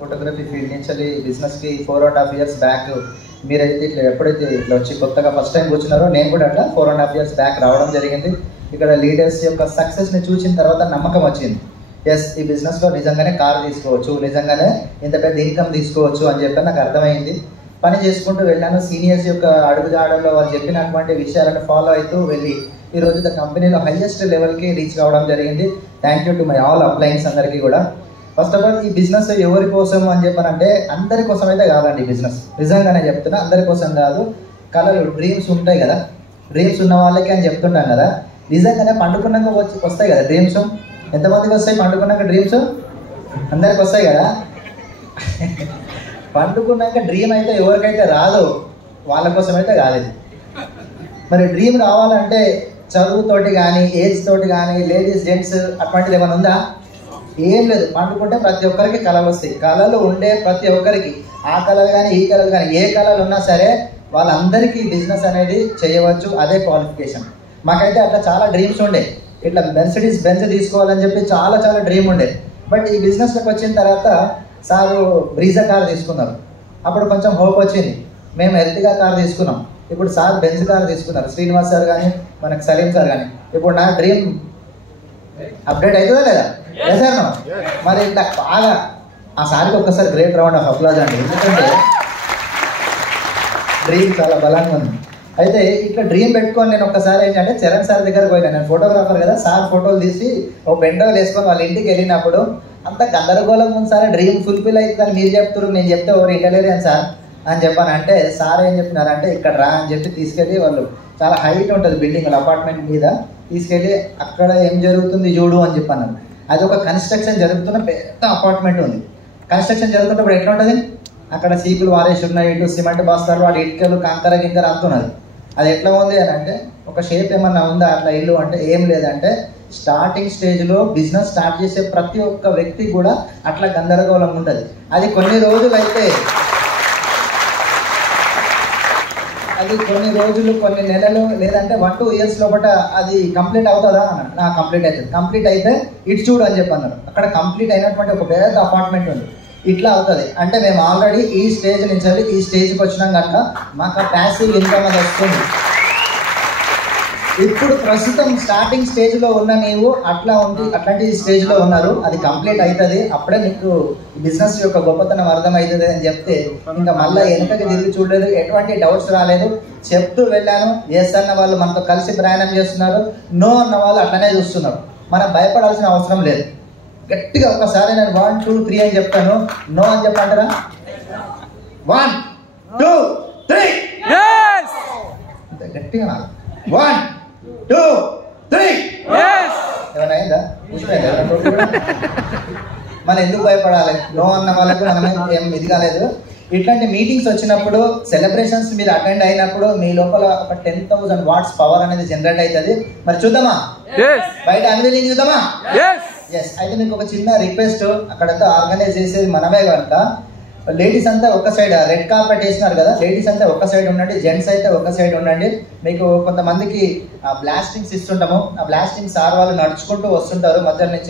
Photography field నుంచి business కి 4.5 years back మీరైతే ఇట్లా ఎప్పుడైతే ఇట్లా వచ్చి కొత్తగా ఫస్ట్ టైం కూర్చున్నారో నేను కూడా అట్లా 4.5 years బ్యాక్ రావడం జరిగింది. ఇక్కడ లీడర్స్ యొక్క సక్సెస్ ని చూసిన తర్వాత నమ్మకం వచ్చింది. ఎస్, ఈ బిజినెస్ లో నిజంగానే కార్ తీసుకోవచ్చు, నిజంగానే ఇంత పెద్ద ఇన్కమ్ తీసుకోవచ్చు అని చెప్పి నాకు అర్థమైంది. పని చేసుకుంటూ వెళ్ళాను. సీనియర్స్ యొక్క అడుగుజాడల్లో వాళ్ళు చెప్పినటువంటి విషయాలను ఫాలో అవుతూ వెళ్ళి ఈ రోజు కంపెనీలో హైయెస్ట్ లెవెల్కి రీచ్ కావడం జరిగింది. Thank you to my all appliances అందరికీ కూడా. ఫస్ట్ ఆఫ్ ఆల్ ఈ బిజినెస్ ఎవరి కోసం అని చెప్పానంటే అందరి కోసం అయితే కాదండి. ఈ బిజినెస్ నిజంగానే చెప్తున్నా, అందరి కోసం కాదు. కళలు, డ్రీమ్స్ ఉంటాయి కదా, డ్రీమ్స్ ఉన్న వాళ్ళకి అని చెప్తుంటాం కదా. నిజంగానే పండుకున్నాక వస్తాయి కదా డ్రీమ్స్. ఎంతమందికి వస్తాయి పండుకున్నాక డ్రీమ్స్? అందరికి వస్తాయి కదా. పండుకున్నాక డ్రీమ్ అయితే ఎవరికైతే రాదో వాళ్ళ కోసం అయితే కాలేదు. మరి డ్రీమ్ రావాలంటే చదువుతోటి కానీ, ఏజ్ తోటి కానీ, లేడీస్ జెంట్స్ అటువంటిది ఏమైనా ఉందా? ఏం లేదు. పండుకుంటే ప్రతి ఒక్కరికి కళలు వస్తాయి. కళలు ఉండే ప్రతి ఒక్కరికి, ఆ కళలు కానీ ఈ కళలు కానీ ఏ కళలు ఉన్నా సరే వాళ్ళందరికీ బిజినెస్ అనేది చేయవచ్చు. అదే క్వాలిఫికేషన్. మాకైతే అట్లా చాలా డ్రీమ్స్ ఉండే. ఇట్లా మెర్సిడీస్ బెంజ్ తీసుకోవాలని చెప్పి చాలా చాలా డ్రీమ్ ఉండే. బట్ ఈ బిజినెస్లోకి వచ్చిన తర్వాత సారు బ్రీజా కార్ తీసుకున్నారు. అప్పుడు కొంచెం హోప్ వచ్చింది. మేము ఎర్టిగా కార్ తీసుకున్నాం. ఇప్పుడు సార్ బెంజ్ కార్ తీసుకున్నారు. శ్రీనివాస్ సార్ కానీ, మనకు సలీం సార్ కానీ. ఇప్పుడు నా డ్రీమ్ అప్డేట్ అవుతుందా లేదా? సార్ మరి ఇట్లా బాగా ఆ సార్కి ఒక్కసారి గ్రేట్ రౌండ్ ఆఫ్ అప్లాజ్ అండి. ఎందుకంటే డ్రీమ్ చాలా బలంగా ఉంది. అయితే ఇట్లా డ్రీమ్ పెట్టుకొని నేను ఒక్కసారి ఏంటంటే చరణ్ సార్ దగ్గరకు పోయినా. నేను ఫోటోగ్రాఫర్ కదా, సార్ ఫోటోలు తీసి ఒక పెండోలు వేసుకొని వాళ్ళ ఇంటికి వెళ్ళినప్పుడు అంత గందరగోళం ఉంది. సార్ డ్రీమ్ ఫుల్ఫిల్ అవుతుందని మీరు చెప్తారు, నేను చెప్తే ఎవరు ఇంటలేరు అని సార్ అని చెప్పాను. అంటే సార్ ఏం చెప్పినారంటే ఇక్కడ రా అని చెప్పి తీసుకెళ్ళి, వాళ్ళు చాలా హైట్ ఉంటుంది బిల్డింగ్ అపార్ట్మెంట్ మీద, తీసుకెళ్ళి అక్కడ ఏం జరుగుతుంది చూడు అని చెప్పాను. అది ఒక కన్స్ట్రక్షన్ జరుగుతున్న పెద్ద అపార్ట్మెంట్ ఉంది. కన్స్ట్రక్షన్ జరుగుతున్నప్పుడు ఎట్లా ఉంటుంది? అక్కడ సీపులు వారేసి ఉన్నాయి, ఇటు సిమెంట్ బాస్తాలు, వాటి ఇటుకలు కంకర గింకర అంతున్నది. అది ఎట్లా ఉంది అని అంటే ఒక షేప్ ఏమన్నా ఉందా అట్లా ఇల్లు అంటే ఏం లేదంటే స్టార్టింగ్ స్టేజ్లో బిజినెస్ స్టార్ట్ చేసే ప్రతి ఒక్క వ్యక్తి కూడా అట్లా గందరగోళం ఉంటుంది. అది కొన్ని రోజులు అయితే, కొన్ని నెలలు లేదంటే 1-2 years లోపల అది కంప్లీట్ అవుతుందా అన్నాడు. నా కంప్లీట్ అవుతుంది. కంప్లీట్ అయితే ఇటు చూడు అని చెప్పి అన్నారు. అక్కడ కంప్లీట్ అయినటువంటి ఒక పెద్ద అపార్ట్మెంట్ ఉంది. ఇట్లా అవుతుంది అంటే మేము ఆల్రెడీ ఈ స్టేజ్ నుంచి ఈ స్టేజ్కి వచ్చినాం కనుక మాకు ప్యాసివ్ ఇన్కమ్ అది వస్తుంది. ఇప్పుడు ప్రస్తుతం స్టార్టింగ్ స్టేజ్లో ఉన్న నీవు అట్లాంటి స్టేజ్లో ఉన్నారు. అది కంప్లీట్ అవుతుంది. అప్పుడే నీకు బిజినెస్ యొక్క గొప్పతనం అర్థమవుతుంది అని చెప్తే ఇంకా మళ్ళీ వెనకకి తిరిగి చూడలేదు, ఎటువంటి డౌట్స్ రాలేదు. చెప్తూ వెళ్ళాను. ఎస్ అన్న వాళ్ళు మనతో కలిసి ప్రయాణం చేస్తున్నారు, నో అన్న వాళ్ళు అట్లనే చూస్తున్నారు. మనం భయపడాల్సిన అవసరం లేదు. గట్టిగా ఒకసారి నేను 1, 2, 3 అని చెప్తాను, నో అని చెప్పంటారా? 1, 2, 3 గట్టిగా 1, 2, 3 ఏమైనా అయిందా? మనం ఎందుకు భయపడాలి? నో అన్న వాళ్ళకు మనమే ఏం ఇది కాలేదు. ఇట్లాంటి మీటింగ్స్ వచ్చినప్పుడు, సెలబ్రేషన్స్ మీరు అటెండ్ అయినప్పుడు మీ లోపల ఒక 10,000 watts పవర్ అనేది జనరేట్ అవుతుంది. మరి చూద్దామా? బయట అన్వీలింగ్ చూద్దామా? ఎస్. అయితే మీకు ఒక చిన్న రిక్వెస్ట్, అక్కడంతా ఆర్గనైజ్ చేసేది మనమే కనుక లేడీస్ అంతా ఒక సైడ్ రెడ్ కార్పెట్ వేసినారు కదా, లేడీస్ అంతా ఒక సైడ్ ఉండండి, జెంట్స్ అయితే ఒక సైడ్ ఉండండి. మీకు కొంతమందికి బ్లాస్టింగ్స్ ఇస్తుంటాము. ఆ బ్లాస్టింగ్ సార్ వాళ్ళు నడుచుకుంటూ వస్తుంటారు మధ్య నుంచి.